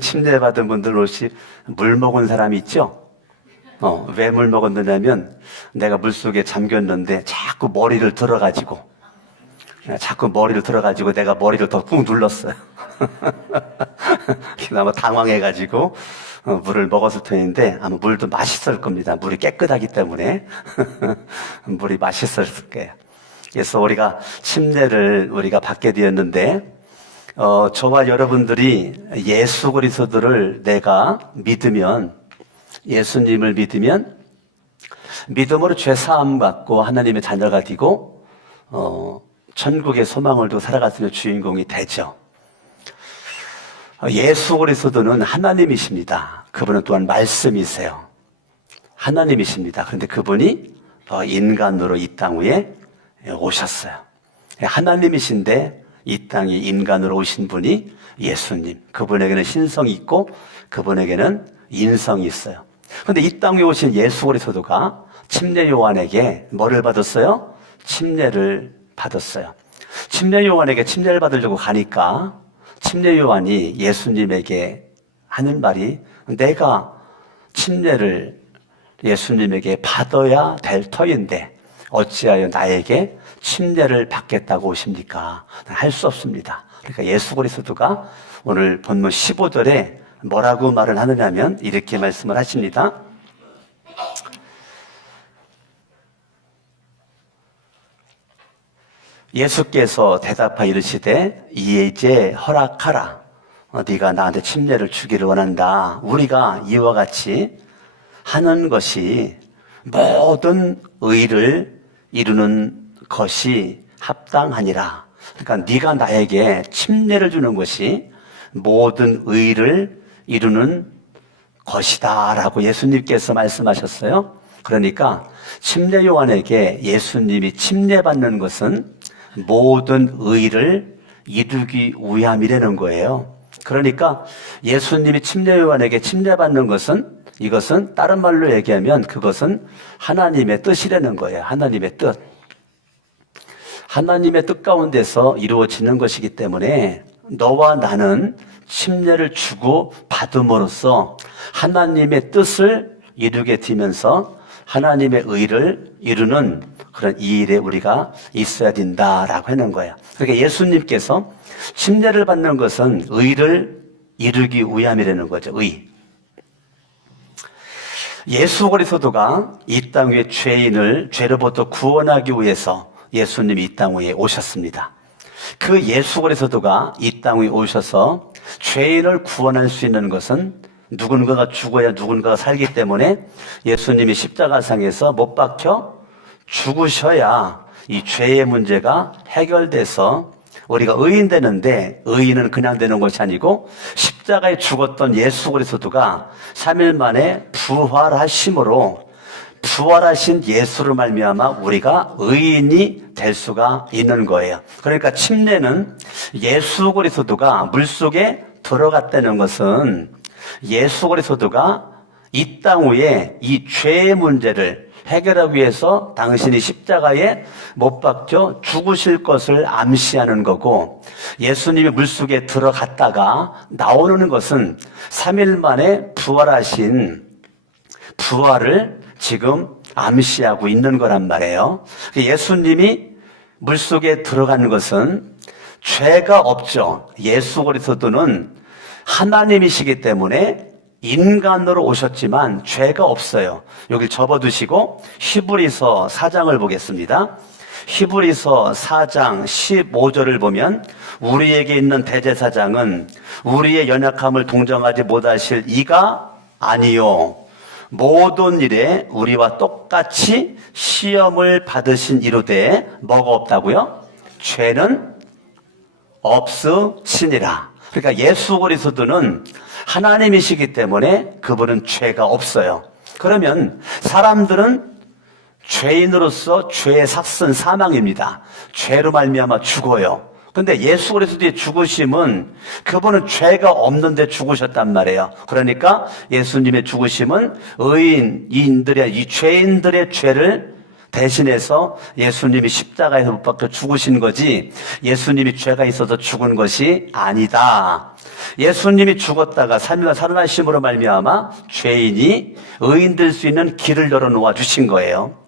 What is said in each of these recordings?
침례받은 분들 혹시 물 먹은 사람이 있죠? 왜 물 먹었느냐면 내가 물속에 잠겼는데 자꾸 머리를 들어가지고 내가 머리를 더 꾹 눌렀어요. 그나마 당황해가지고 물을 먹었을 터인데 아마 물도 맛있을 겁니다. 물이 깨끗하기 때문에 물이 맛있었을 거예요. 그래서 우리가 침례를 우리가 받게 되었는데 저와 여러분들이 예수 그리스도를 내가 믿으면, 예수님을 믿으면 믿음으로 죄 사함 받고 하나님의 자녀가 되고 천국의 소망을 두고 살아갈 수 있는 주인공이 되죠. 예수 그리스도는 하나님이십니다. 그분은 또한 말씀이세요. 하나님이십니다. 그런데 그분이 인간으로 이 땅 위에 오셨어요. 하나님이신데 이 땅에 인간으로 오신 분이 예수님. 그분에게는 신성이 있고 그분에게는 인성이 있어요. 그런데 이 땅에 오신 예수 그리스도가 침례 요한에게 뭐를 받았어요? 침례를 받았어요. 침례 요한에게 침례를 받으려고 가니까 침례 요한이 예수님에게 하는 말이, 내가 침례를 예수님에게 받아야 될 터인데 어찌하여 나에게 침례를 받겠다고 오십니까? 할 수 없습니다. 그러니까 예수 그리스도가 오늘 본문 15절에 뭐라고 말을 하느냐면 이렇게 말씀을 하십니다. 예수께서 대답하여 이르시되 이제 허락하라. 네가 나한테 침례를 주기를 원한다. 우리가 이와 같이 하는 것이 모든 의를 이루는 것이 합당하니라. 그러니까 네가 나에게 침례를 주는 것이 모든 의를 이루는 것이다 라고 예수님께서 말씀하셨어요. 그러니까 침례 요한에게 예수님이 침례받는 것은 모든 의를 이루기 위함이라는 거예요. 그러니까 예수님이 침례 요한에게 침례받는 것은, 이것은 다른 말로 얘기하면 그것은 하나님의 뜻이라는 거예요. 하나님의 뜻. 하나님의 뜻 가운데서 이루어지는 것이기 때문에 너와 나는 침례를 주고 받음으로써 하나님의 뜻을 이루게 되면서 하나님의 의를 이루는 그런 이 일에 우리가 있어야 된다라고 하는 거예요. 그러니까 예수님께서 침례를 받는 것은 의를 이루기 위함이라는 거죠. 의. 예수 그리스도가 이 땅 위에 죄로부터 구원하기 위해서 예수님이 이 땅 위에 오셨습니다. 그 예수 그리스도가 이 땅 위에 오셔서 죄인을 구원할 수 있는 것은 누군가가 죽어야 누군가가 살기 때문에 예수님이 십자가상에서 못 박혀 죽으셔야 이 죄의 문제가 해결돼서 우리가 의인 되는데, 의인은 그냥 되는 것이 아니고 십자가에 죽었던 예수 그리스도가 3일 만에 부활하심으로 부활하신 예수를 말미암아 우리가 의인이 될 수가 있는 거예요. 그러니까 침례는 예수 그리스도가 물속에 들어갔다는 것은 예수 그리스도가 이 땅 위에 이 죄의 문제를 해결하기 위해서 당신이 십자가에 못 박혀 죽으실 것을 암시하는 거고, 예수님이 물속에 들어갔다가 나오는 것은 3일 만에 부활하신 부활을 지금 암시하고 있는 거란 말이에요. 예수님이 물속에 들어가는 것은 죄가 없죠. 예수 그리스도는 하나님이시기 때문에 인간으로 오셨지만 죄가 없어요. 여기 접어두시고 히브리서 4장을 보겠습니다. 히브리서 4장 15절을 보면 우리에게 있는 대제사장은 우리의 연약함을 동정하지 못하실 이가 아니요 모든 일에 우리와 똑같이 시험을 받으신 이로되 뭐가 없다고요? 죄는 없으시니라. 그러니까 예수 그리스도는 하나님이시기 때문에 그분은 죄가 없어요. 그러면 사람들은 죄인으로서 죄의 삭은 사망입니다. 죄로 말미암아 죽어요. 근데 예수 그리스도의 죽으심은 그분은 죄가 없는데 죽으셨단 말이에요. 그러니까 예수님의 죽으심은 의인들의 이 죄인들의 죄를 대신해서 예수님이 십자가에서 못 박혀 죽으신 거지 예수님이 죄가 있어서 죽은 것이 아니다. 예수님이 죽었다가 살아나심으로 말미암아 죄인이 의인 될 수 있는 길을 열어놓아 주신 거예요.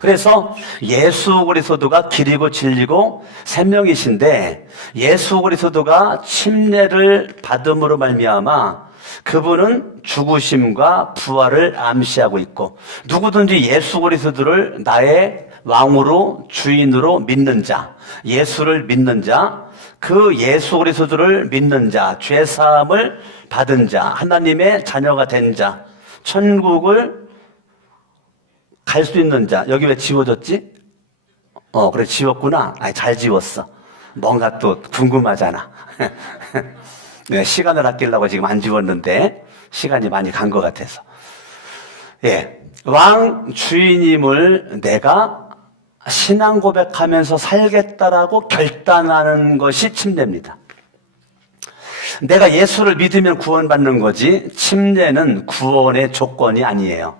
그래서 예수 그리스도가 길이고 진리고 생명이신데 예수 그리스도가 침례를 받음으로 말미암아 그분은 죽으심과 부활을 암시하고 있고 누구든지 예수 그리스도를 나의 왕으로 주인으로 믿는 자, 예수를 믿는 자, 그 예수 그리스도를 믿는 자, 죄 사함을 받은 자, 하나님의 자녀가 된 자, 천국을 갈 수 있는 자. 여기 왜 지워졌지? 그래 지웠구나. 잘 지웠어. 뭔가 또 궁금하잖아. 내가 시간을 아끼려고 지금 안 지웠는데 시간이 많이 간 것 같아서. 예, 왕 주인님을 내가 신앙 고백하면서 살겠다라고 결단하는 것이 침례입니다. 내가 예수를 믿으면 구원받는 거지 침례는 구원의 조건이 아니에요.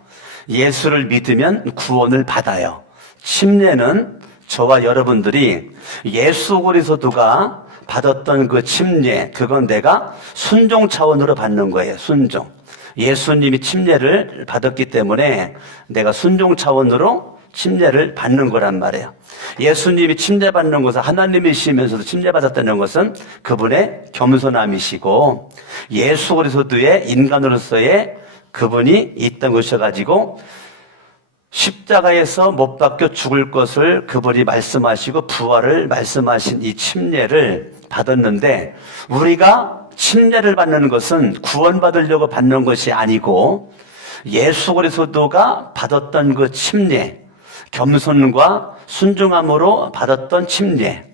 예수를 믿으면 구원을 받아요. 침례는 저와 여러분들이 예수 그리스도가 받았던 그 침례, 그건 내가 순종 차원으로 받는 거예요. 순종. 예수님이 침례를 받았기 때문에 내가 순종 차원으로 침례를 받는 거란 말이에요. 예수님이 침례 받는 것은 하나님이시면서도 침례 받았다는 것은 그분의 겸손함이시고 예수 그리스도의 인간으로서의 그분이 있던 것이어가지고 십자가에서 못 박혀 죽을 것을 그분이 말씀하시고 부활을 말씀하신 이 침례를 받았는데 우리가 침례를 받는 것은 구원받으려고 받는 것이 아니고 예수 그리스도가 받았던 그 침례, 겸손과 순종함으로 받았던 침례,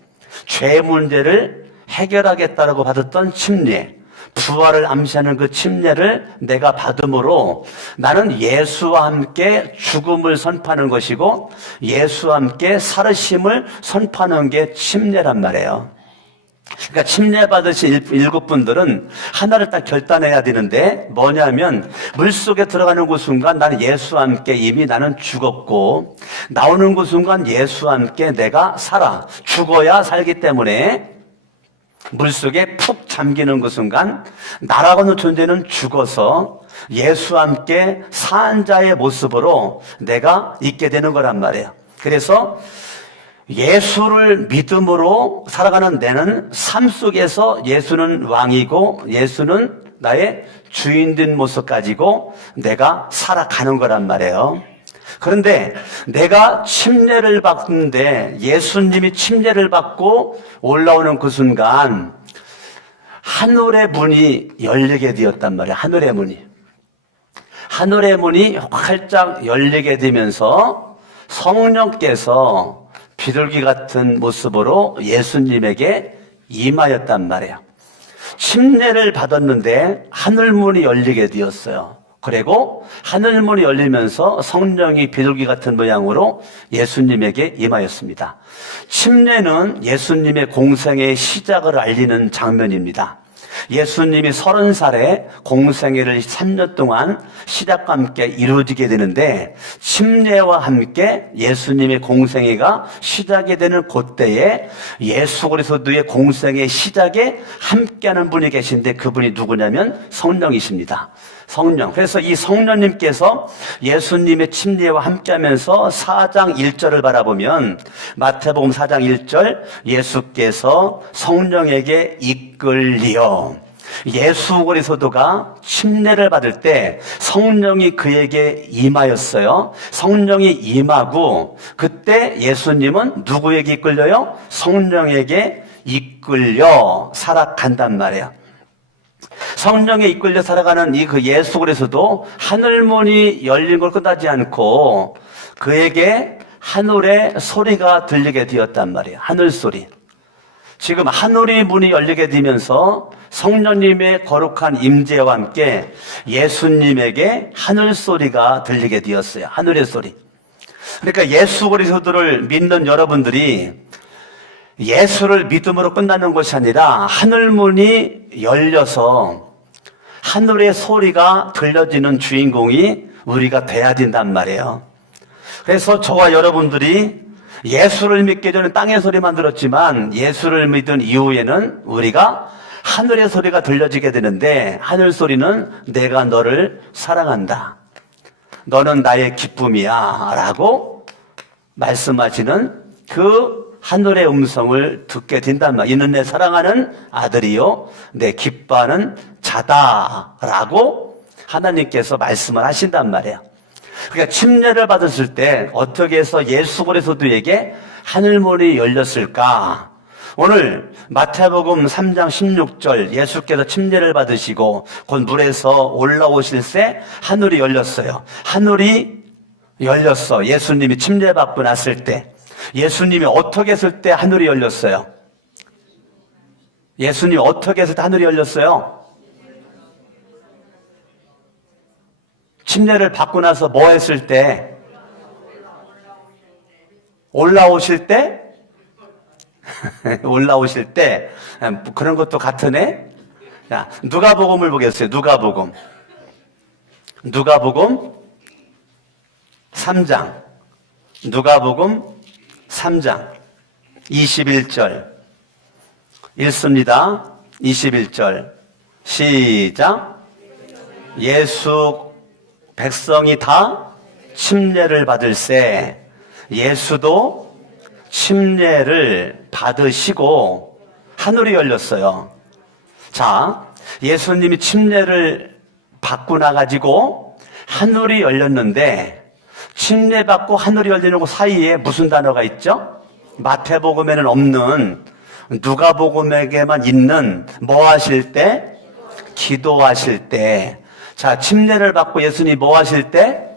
죄 문제를 해결하겠다라고 받았던 침례, 부활을 암시하는 그 침례를 내가 받음으로 나는 예수와 함께 죽음을 선포하는 것이고 예수와 함께 살으심을 선포하는 게 침례란 말이에요. 그러니까 침례 받으신 일곱 분들은 하나를 딱 결단해야 되는데 뭐냐면 물속에 들어가는 그 순간 나는 예수와 함께 이미 나는 죽었고 나오는 그 순간 예수와 함께 내가 살아. 죽어야 살기 때문에 물속에 푹 잠기는 그 순간 나라고 하는 존재는 죽어서 예수와 함께 산 자의 모습으로 내가 있게 되는 거란 말이에요. 그래서 예수를 믿음으로 살아가는 내는 삶 속에서 예수는 왕이고 예수는 나의 주인된 모습 가지고 내가 살아가는 거란 말이에요. 그런데 내가 침례를 받는데 예수님이 침례를 받고 올라오는 그 순간 하늘의 문이 열리게 되었단 말이에요. 하늘의 문이. 하늘의 문이 활짝 열리게 되면서 성령께서 비둘기 같은 모습으로 예수님에게 임하였단 말이에요. 침례를 받았는데 하늘문이 열리게 되었어요. 그리고 하늘문이 열리면서 성령이 비둘기 같은 모양으로 예수님에게 임하였습니다. 침례는 예수님의 공생의 시작을 알리는 장면입니다. 예수님이 30살에 공생애를 3년 동안 시작과 함께 이루어지게 되는데 침례와 함께 예수님의 공생애가 시작이 되는 그때에 예수 그리스도의 공생의 시작에 함께하는 분이 계신데 그분이 누구냐면 성령이십니다. 성령. 그래서 이 성령님께서 예수님의 침례와 함께하면서 4장 1절을 바라보면 마태복음 4장 1절 예수께서 성령에게 이끌리어 예수 그리스도가 침례를 받을 때 성령이 그에게 임하였어요. 성령이 임하고 그때 예수님은 누구에게 이끌려요? 성령에게 이끌려 살아간단 말이에요. 성령에 이끌려 살아가는 이 그 예수 그리스도 하늘문이 열린 걸 끝나지 않고 그에게 하늘의 소리가 들리게 되었단 말이에요. 하늘 소리. 지금 하늘의 문이 열리게 되면서 성령님의 거룩한 임재와 함께 예수님에게 하늘 소리가 들리게 되었어요. 하늘의 소리. 그러니까 예수 그리스도를 믿는 여러분들이 예수를 믿음으로 끝나는 것이 아니라 하늘문이 열려서 하늘의 소리가 들려지는 주인공이 우리가 돼야 된단 말이에요. 그래서 저와 여러분들이 예수를 믿기 전에 땅의 소리만 들었지만 예수를 믿은 이후에는 우리가 하늘의 소리가 들려지게 되는데, 하늘 소리는 내가 너를 사랑한다, 너는 나의 기쁨이야 라고 말씀하시는 그 하늘의 음성을 듣게 된단 말이야. 이는 내 사랑하는 아들이요 내 기뻐하는 자다 라고 하나님께서 말씀을 하신단 말이에요. 그러니까 침례를 받았을 때 어떻게 해서 예수 그리스도에게 하늘문이 열렸을까? 오늘 마태복음 3장 16절, 예수께서 침례를 받으시고 곧 물에서 올라오실 때 하늘이 열렸어요. 하늘이 열렸어. 예수님이 침례 받고 났을 때. 예수님이 어떻게 했을 때 하늘이 열렸어요? 예수님이 어떻게 했을 때 하늘이 열렸어요? 침례를 받고 나서 뭐 했을 때? 올라오실 때? 올라오실 때. 그런 것도 같으네. 자, 누가복음을 보겠어요. 누가복음 3장. 누가복음 3장 21절 읽습니다. 21절 시작. 예수 백성이 다 침례를 받을세 예수도 침례를 받으시고 하늘이 열렸어요. 자, 예수님이 침례를 받고 나가지고 하늘이 열렸는데, 침례 받고 하늘이 열리는 그 사이에 무슨 단어가 있죠? 마태복음에는 없는, 누가복음에게만 있는 뭐 하실 때? 기도하실 때. 자, 침례를 받고 예수님이 뭐 하실 때?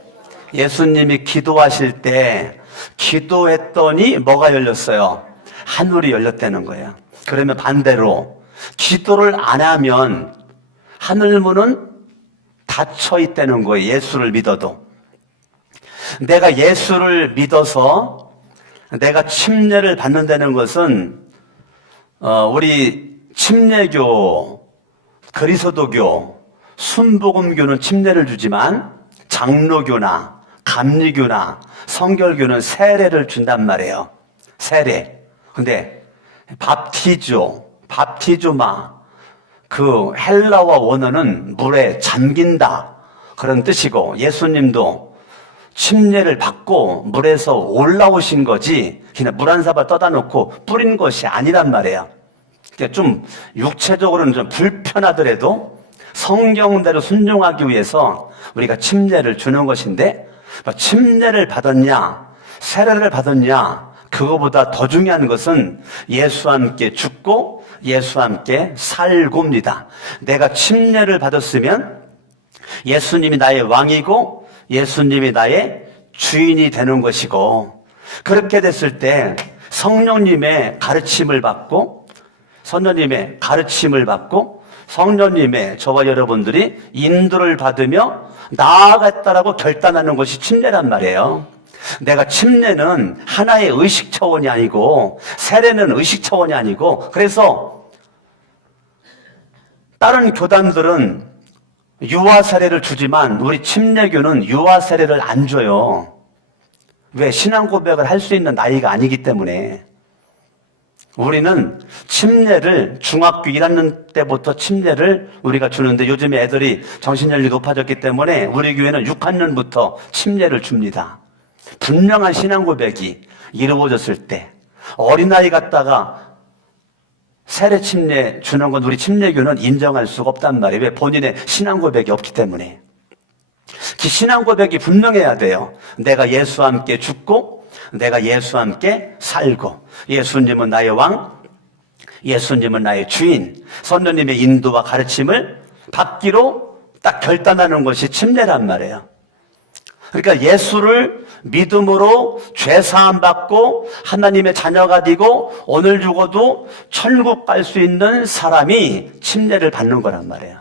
예수님이 기도하실 때 기도했더니 뭐가 열렸어요? 하늘이 열렸다는 거예요. 그러면 반대로 기도를 안 하면 하늘문은 닫혀 있다는 거예요. 예수를 믿어도. 내가 예수를 믿어서 내가 침례를 받는다는 것은 우리 침례교, 그리스도교, 순복음교는 침례를 주지만 장로교나 감리교나 성결교는 세례를 준단 말이에요. 세례. 근데 밥티조마 그 헬라어 원어는 물에 잠긴다 그런 뜻이고, 예수님도 침례를 받고 물에서 올라오신 거지 그냥 물 한 사발 떠다 놓고 뿌린 것이 아니란 말이에요. 그러니까 좀 육체적으로는 좀 불편하더라도 성경대로 순종하기 위해서 우리가 침례를 주는 것인데, 침례를 받았냐 세례를 받았냐 그거보다 더 중요한 것은 예수와 함께 죽고 예수와 함께 살고입니다. 내가 침례를 받았으면 예수님이 나의 왕이고 예수님이 나의 주인이 되는 것이고, 그렇게 됐을 때 성령님의 가르침을 받고 성령님의 저와 여러분들이 인도를 받으며 나아갔다라고 결단하는 것이 침례란 말이에요. 내가 침례는 하나의 의식 차원이 아니고 세례는 의식 차원이 아니고, 그래서 다른 교단들은 유아 세례를 주지만 우리 침례교는 유아 세례를 안 줘요. 왜? 신앙 고백을 할 수 있는 나이가 아니기 때문에. 우리는 침례를 중학교 1학년 때부터 침례를 우리가 주는데, 요즘에 애들이 정신연령이 높아졌기 때문에 우리 교회는 6학년부터 침례를 줍니다. 분명한 신앙 고백이 이루어졌을 때. 어린아이 갖다가 세례 침례 주는 건 우리 침례교는 인정할 수가 없단 말이에요. 왜? 본인의 신앙 고백이 없기 때문에. 그 신앙 고백이 분명해야 돼요. 내가 예수와 함께 죽고 내가 예수와 함께 살고, 예수님은 나의 왕, 예수님은 나의 주인, 선녀님의 인도와 가르침을 받기로 딱 결단하는 것이 침례란 말이에요. 그러니까 예수를 믿음으로 죄사함 받고 하나님의 자녀가 되고 오늘 죽어도 천국 갈 수 있는 사람이 침례를 받는 거란 말이에요.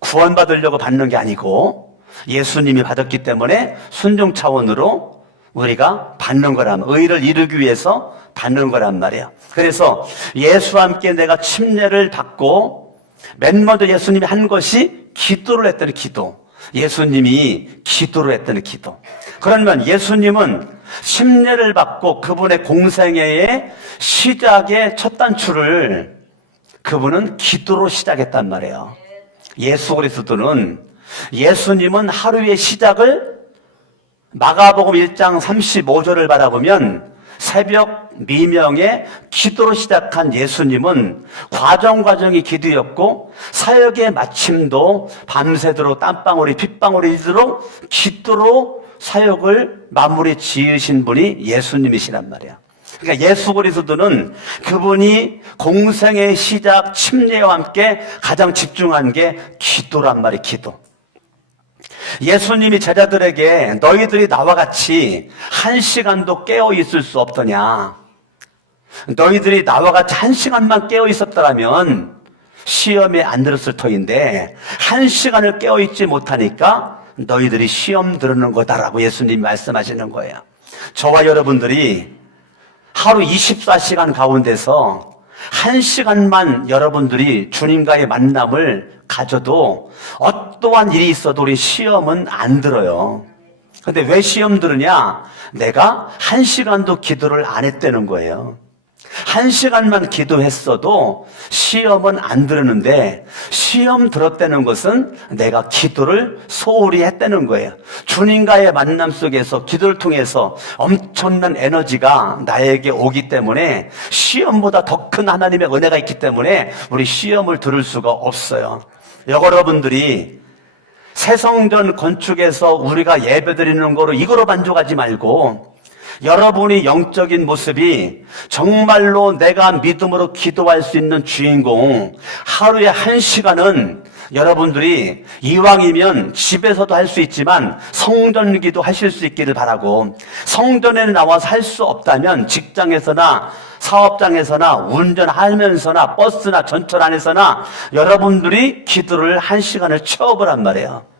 구원받으려고 받는 게 아니고 예수님이 받았기 때문에 순종 차원으로 우리가 받는 거란, 의를 이루기 위해서 받는 거란 말이에요. 그래서 예수와 함께 내가 침례를 받고 맨 먼저 예수님이 한 것이 기도를 했더니 기도. 예수님이 기도로 했던 기도. 그러면 예수님은 십례를 받고 그분의 공생애의 시작의 첫 단추를 그분은 기도로 시작했단 말이에요. 예수 그리스도는, 예수님은 하루의 시작을 마가복음 1장 35절을 바라보면 새벽 미명에 기도로 시작한 예수님은 과정이 기도였고 사역의 마침도 밤새도록 땀방울이 핏방울이도록 기도로 사역을 마무리 지으신 분이 예수님이시란 말이야. 그러니까 예수 그리스도는 그분이 공생의 시작 침례와 함께 가장 집중한 게 기도란 말이에요. 기도. 예수님이 제자들에게 너희들이 나와 같이 한 시간도 깨어 있을 수 없더냐. 너희들이 나와 같이 한 시간만 깨어 있었더라면 시험에 안 들었을 터인데 한 시간을 깨어 있지 못하니까 너희들이 시험 들는 거다라고 예수님이 말씀하시는 거예요. 저와 여러분들이 하루 24시간 가운데서 한 시간만 여러분들이 주님과의 만남을 가져도 어떠한 일이 있어도 우리 시험은 안 들어요. 근데 왜 시험 들으냐? 내가 한 시간도 기도를 안 했다는 거예요. 한 시간만 기도했어도 시험은 안 들었는데 시험 들었다는 것은 내가 기도를 소홀히 했다는 거예요. 주님과의 만남 속에서 기도를 통해서 엄청난 에너지가 나에게 오기 때문에 시험보다 더 큰 하나님의 은혜가 있기 때문에 우리 시험을 들을 수가 없어요. 여러분들이 새성전 건축에서 우리가 예배드리는 거로 이거로 만족하지 말고 여러분이 영적인 모습이 정말로 내가 믿음으로 기도할 수 있는 주인공, 하루에 1시간은 여러분들이 이왕이면 집에서도 할 수 있지만 성전 기도 하실 수 있기를 바라고, 성전에 나와서 할 수 없다면 직장에서나 사업장에서나 운전하면서나 버스나 전철 안에서나 여러분들이 기도를 1시간을 채워보란 말이에요.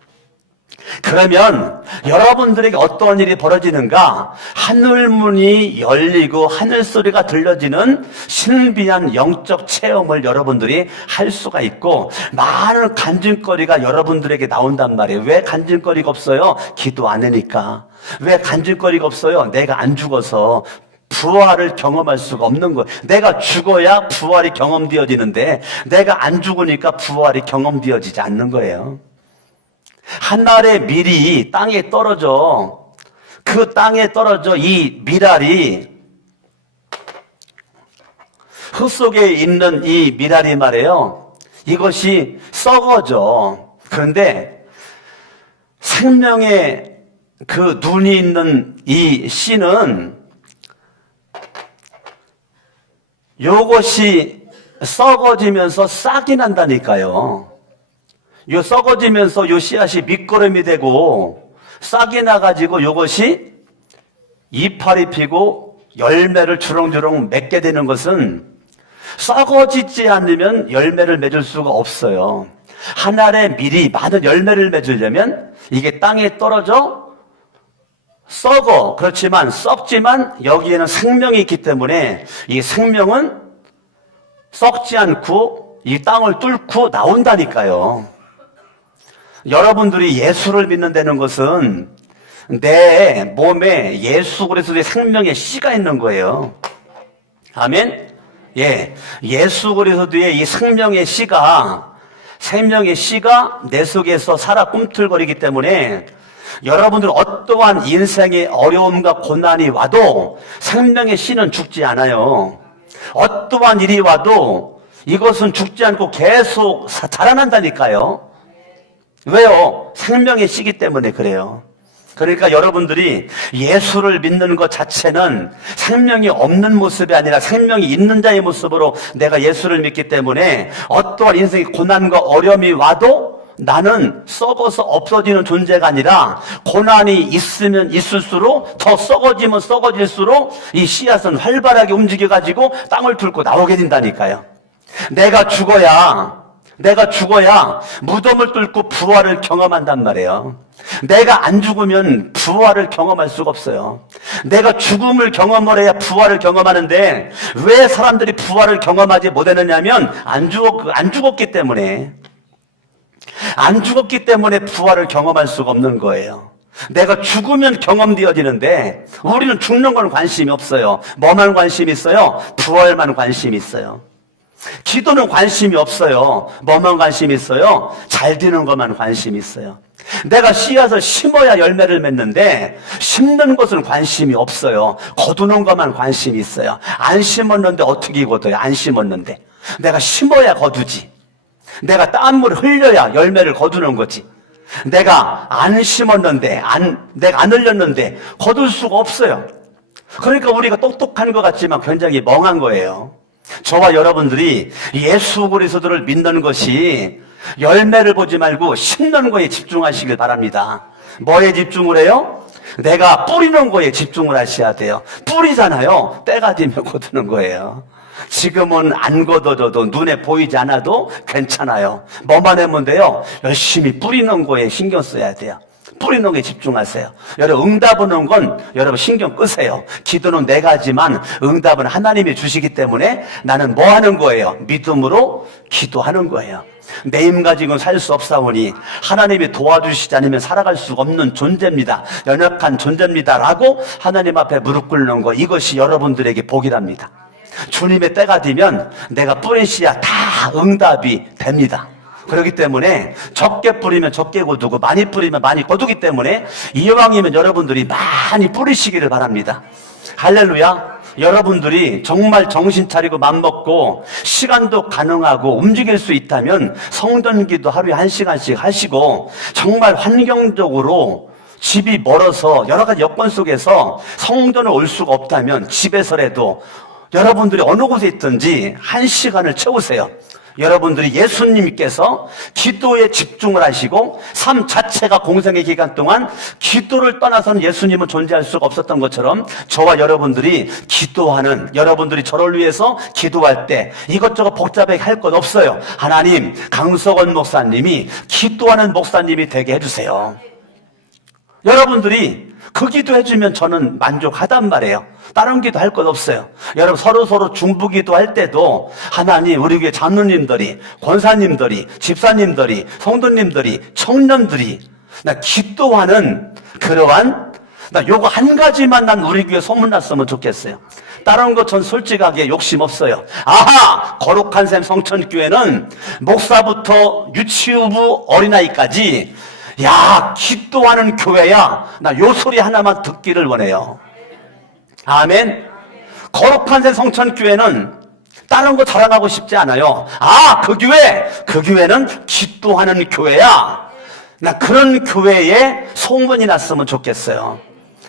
그러면 여러분들에게 어떤 일이 벌어지는가? 하늘문이 열리고 하늘소리가 들려지는 신비한 영적 체험을 여러분들이 할 수가 있고 많은 간증거리가 여러분들에게 나온단 말이에요. 왜 간증거리가 없어요? 기도 안 하니까. 왜 간증거리가 없어요? 내가 안 죽어서 부활을 경험할 수가 없는 거예요. 내가 죽어야 부활이 경험되어지는데 내가 안 죽으니까 부활이 경험되어지지 않는 거예요. 한날의 밀이 땅에 떨어져. 그 땅에 떨어져 이 밀알이 흙 속에 있는 이 밀알이 말이에요. 이것이 썩어져. 그런데 생명의 그 눈이 있는 이 씨는 요것이 썩어지면서 싹이 난다니까요. 요 썩어지면서 요 씨앗이 밑거름이 되고 싹이 나가지고 요것이 이파리 피고 열매를 주렁주렁 맺게 되는 것은 썩어지지 않으면 열매를 맺을 수가 없어요. 한 알의 밀이 많은 열매를 맺으려면 이게 땅에 떨어져 썩어. 그렇지만 썩지만 여기에는 생명이 있기 때문에 이 생명은 썩지 않고 이 땅을 뚫고 나온다니까요. 여러분들이 예수를 믿는다는 것은 내 몸에 예수 그리스도의 생명의 씨가 있는 거예요. 아멘? 예. 예수 그리스도의 이 생명의 씨가 내 속에서 살아 꿈틀거리기 때문에 여러분들 어떠한 인생의 어려움과 고난이 와도 생명의 씨는 죽지 않아요. 어떠한 일이 와도 이것은 죽지 않고 계속 자라난다니까요. 왜요? 생명의 씨기 때문에 그래요. 그러니까 여러분들이 예수를 믿는 것 자체는 생명이 없는 모습이 아니라 생명이 있는 자의 모습으로 내가 예수를 믿기 때문에 어떠한 인생의 고난과 어려움이 와도 나는 썩어서 없어지는 존재가 아니라 고난이 있으면 있을수록 더 썩어지면 썩어질수록 이 씨앗은 활발하게 움직여가지고 땅을 뚫고 나오게 된다니까요. 내가 죽어야 무덤을 뚫고 부활을 경험한단 말이에요. 내가 안 죽으면 부활을 경험할 수가 없어요. 내가 죽음을 경험을 해야 부활을 경험하는데 왜 사람들이 부활을 경험하지 못했느냐면 안 죽었기 때문에. 안 죽었기 때문에 부활을 경험할 수가 없는 거예요. 내가 죽으면 경험되어지는데 우리는 죽는 건 관심이 없어요. 뭐만 관심이 있어요? 부활만 관심이 있어요. 기도는 관심이 없어요. 뭐만 관심이 있어요? 잘 되는 것만 관심이 있어요. 내가 씨앗을 심어야 열매를 맺는데 심는 것은 관심이 없어요. 거두는 것만 관심이 있어요. 안 심었는데 어떻게 거둬요? 안 심었는데. 내가 심어야 거두지. 내가 땀을 흘려야 열매를 거두는 거지. 내가 안 심었는데, 내가 안 흘렸는데 거둘 수가 없어요. 그러니까 우리가 똑똑한 것 같지만 굉장히 멍한 거예요. 저와 여러분들이 예수 그리스도를 믿는 것이 열매를 보지 말고 심는 거에 집중하시길 바랍니다. 뭐에 집중을 해요? 내가 뿌리는 거에 집중을 하셔야 돼요. 뿌리잖아요. 때가 되면 거두는 거예요. 지금은 안 걷어져도 눈에 보이지 않아도 괜찮아요. 뭐만 하면 돼요? 열심히 뿌리는 거에 신경 써야 돼요. 뿌리는 거에 집중하세요. 여러분, 응답 오는 건 여러분 신경 끄세요. 기도는 네 가지만 응답은 하나님이 주시기 때문에 나는 뭐 하는 거예요? 믿음으로 기도하는 거예요. 내 힘 가지고는 살 수 없사오니 하나님이 도와주시지 않으면 살아갈 수가 없는 존재입니다. 연약한 존재입니다. 라고 하나님 앞에 무릎 꿇는 거, 이것이 여러분들에게 복이랍니다. 주님의 때가 되면 내가 뿌린 씨앗 다 응답이 됩니다. 그렇기 때문에 적게 뿌리면 적게 거두고 많이 뿌리면 많이 거두기 때문에 이왕이면 여러분들이 많이 뿌리시기를 바랍니다. 할렐루야. 여러분들이 정말 정신 차리고 맘먹고 시간도 가능하고 움직일 수 있다면 성전기도 하루에 1시간씩 하시고, 정말 환경적으로 집이 멀어서 여러 가지 여건 속에서 성전을 올 수가 없다면 집에서라도 여러분들이 어느 곳에 있든지 1시간을 채우세요. 여러분들이 예수님께서 기도에 집중을 하시고 삶 자체가 공생의 기간 동안 기도를 떠나서는 예수님은 존재할 수가 없었던 것처럼 저와 여러분들이 기도하는, 여러분들이 저를 위해서 기도할 때 이것저것 복잡하게 할 것 없어요. 하나님, 강석원 목사님이 기도하는 목사님이 되게 해주세요. 여러분들이 그 기도해주면 저는 만족하단 말이에요. 다른 기도 할 것 없어요. 여러분, 서로 중보기도 할 때도 하나님, 우리 교회 장로님들이, 권사님들이, 집사님들이, 성도님들이, 청년들이 나 기도하는 그러한, 나 요거 한 가지만 난 우리 교회 소문났으면 좋겠어요. 다른 거 전 솔직하게 욕심 없어요. 아하! 거룩한 샘 성천교회는 목사부터 유치부부 어린아이까지 야, 기도하는 교회야. 나 요 소리 하나만 듣기를 원해요. 아멘. 거룩한 새 성천교회는 다른 거 자랑하고 싶지 않아요. 아, 그 교회는 기도하는 교회야. 나 그런 교회에 소문이 났으면 좋겠어요.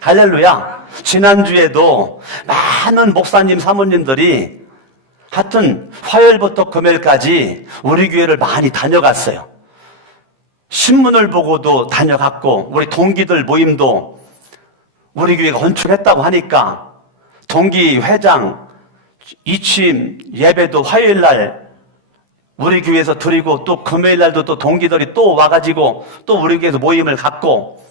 할렐루야. 지난주에도 많은 목사님, 사모님들이 하여튼 화요일부터 금요일까지 우리 교회를 많이 다녀갔어요. 신문을 보고도 다녀갔고, 우리 동기들 모임도 우리 교회가 건축했다고 하니까 동기 회장 이침 예배도 화요일날 우리 교회에서 드리고, 또 금요일날도 또 동기들이 또 와가지고 또 우리 교회에서 모임을 갖고,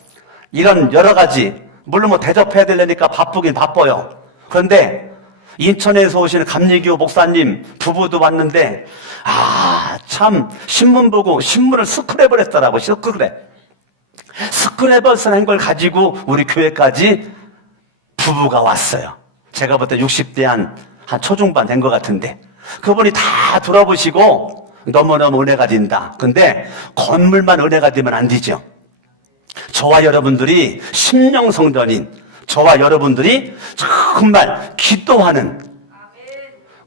이런 여러 가지, 물론 뭐 대접해야 되려니까 바쁘긴 바빠요. 그런데 인천에서 오시는 감리교 목사님 부부도 왔는데, 참 신문 보고 신문을 스크랩을 했더라고. 스크랩을 한 걸 가지고 우리 교회까지 부부가 왔어요. 제가 볼 때 60대 한 초중반 된 것 같은데, 그분이 다 돌아보시고 너무너무 은혜가 된다. 근데 건물만 은혜가 되면 안 되죠. 저와 여러분들이 심령성전인 저와 여러분들이 정말 기도하는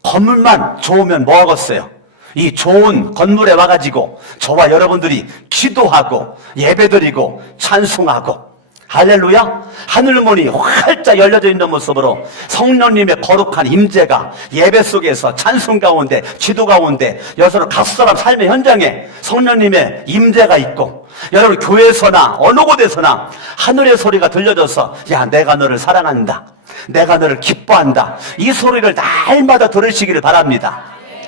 건물만 좋으면 뭐 하겠어요? 이 좋은 건물에 와가지고 저와 여러분들이 기도하고 예배드리고 찬송하고, 할렐루야, 하늘문이 활짝 열려져 있는 모습으로 성령님의 거룩한 임재가 예배 속에서 찬송 가운데, 기도 가운데, 여서로 각 사람 삶의 현장에 성령님의 임재가 있고, 여러분 교회에서나 어느 곳에서나 하늘의 소리가 들려져서 야, 내가 너를 사랑한다, 내가 너를 기뻐한다, 이 소리를 날마다 들으시기를 바랍니다.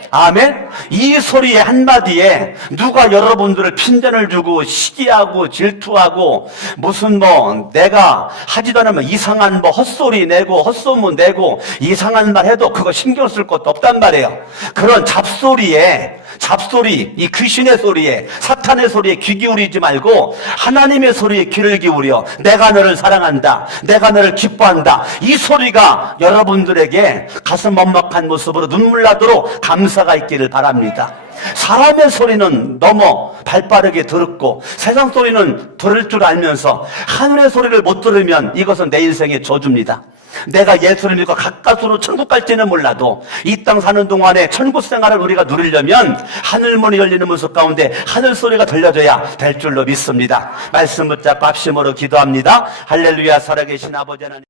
아멘. 이 소리의 한마디에 누가 여러분들을 핀잔을 주고 시기하고 질투하고 무슨 뭐 내가 하지도 않으면 이상한 뭐 헛소리 내고 헛소문 내고 이상한 말 해도 그거 신경 쓸 것도 없단 말이에요. 그런 잡소리에 잡소리, 이 귀신의 소리에, 사탄의 소리에 귀 기울이지 말고 하나님의 소리에 귀를 기울여 내가 너를 사랑한다, 내가 너를 기뻐한다, 이 소리가 여러분들에게 가슴 먹먹한 모습으로 눈물 나도록 감사가 있기를 바랍니다. 사람의 소리는 너무 발빠르게 들었고 세상 소리는 들을 줄 알면서 하늘의 소리를 못 들으면 이것은 내 인생의 저주입니다. 내가 예수를 믿고 가까스로 천국 갈지는 몰라도 이 땅 사는 동안에 천국 생활을 우리가 누리려면 하늘문이 열리는 모습 가운데 하늘 소리가 들려줘야 될 줄로 믿습니다. 말씀 붙잡고 합심으로 기도합니다. 할렐루야. 살아계신 아버지 하나님,